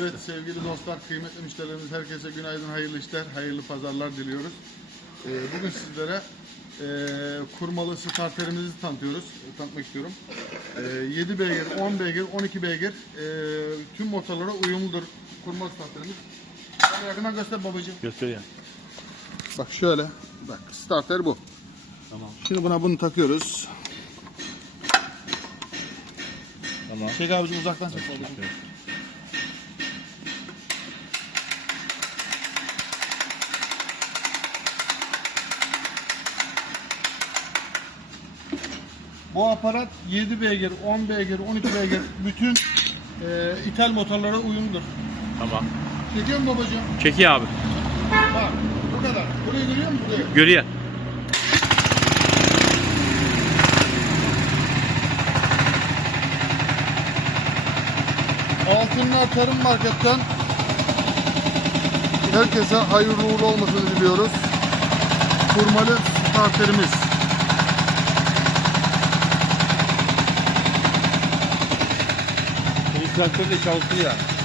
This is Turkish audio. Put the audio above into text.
Evet sevgili dostlar, kıymetli müşterilerimiz herkese günaydın, hayırlı işler, hayırlı pazarlar diliyoruz. Ee, bugün sizlere e, kurmalı starterimizi tanıtıyoruz, e, tanıtmak istiyorum. E, 7 beygir, 10 beygir, 12 beygir e, tüm motorlara uyumludur kurmalı starterimiz. Şöyle yakından göster babacığım. Gösteriyor. Bak şöyle, bak starter bu. Tamam. Şimdi buna bunu takıyoruz. Tamam. Çek abicim uzaktan çek. Bu aparat 7 beygir, 10 beygir, 12 beygir bütün e, ithal motorlara uyumludur. Tamam. Çekiyor musun babacığım? Çekiyor abi. Bak bu kadar. Burayı görüyor musun? Burayı. Görüyor. Altınlar Tarım Market'ten herkese hayırlı uğurlu olmasını diliyoruz. Kurmalı starterimiz. 现在真的消失了。